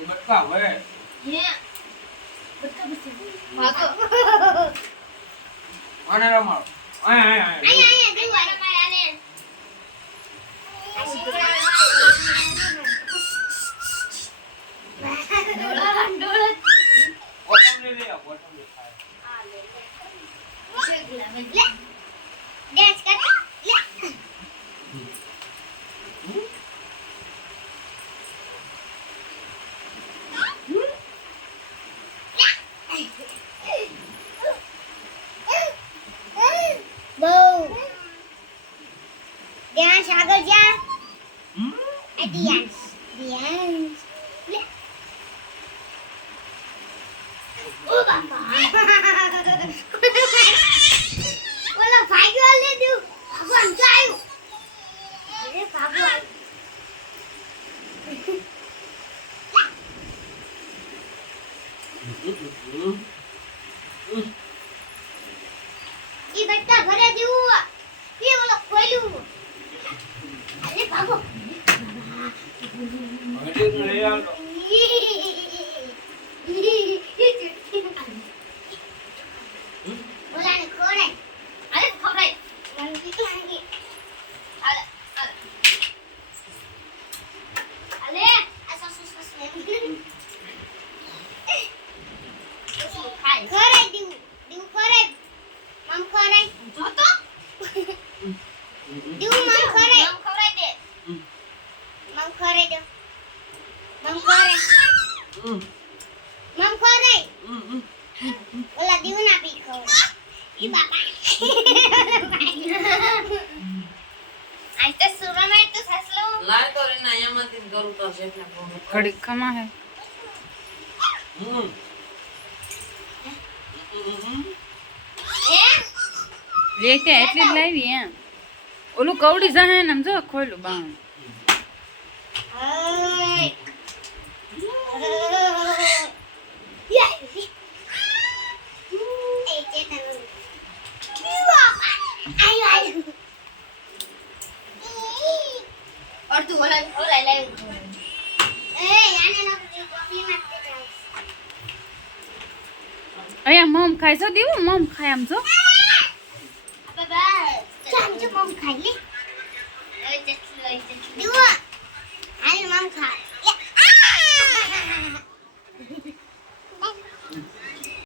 બટકા હવે આને રમાડો કોટમલી લે કોટમલી ખાય ડેન્સ કર આગળ જા Dance. Oh બાપા ઓલા ભાગ્યો લે દઉં ભગવાન ચાયું અરે ભગવાન ઈ બટ્ટા ભરે દેવું એ ઓલો ખોલ્યું અરે ભાગો હવે તે લઈ આવતો ઓલાને ખોરાય અરે ખવરાય મને ભીખ લાગી અલે અલે આ સસ એમ ખાય ખોરાય દીવું ખોરાય મમ ખોરાય જો તો દીવું મમ ખવરાય દે મમ ખવરાય દે મમ ખવરાય ઓલા દીવું ના પી ખવરાય ઈ બાપા આજ તો સુરમે તો સસલો લાય તો રે ના યામાંથી કરું તો છે એટલે ઘડી ખમા હે એ લે કે એટલી જ લાવી એમ ઓલું કવડી જાહે ને આમ જો ખોલું બાણ હાય એ ચેતન ઈ બાપા આયો और तू बोला लाइव ए याने ना कॉफी मत दे जाओ અહીંયા મમ ખાય છો દીવું મમ ખાય આમ જો अबे बस चाम जो मम खा ले ए चटली दो आले मम खा ले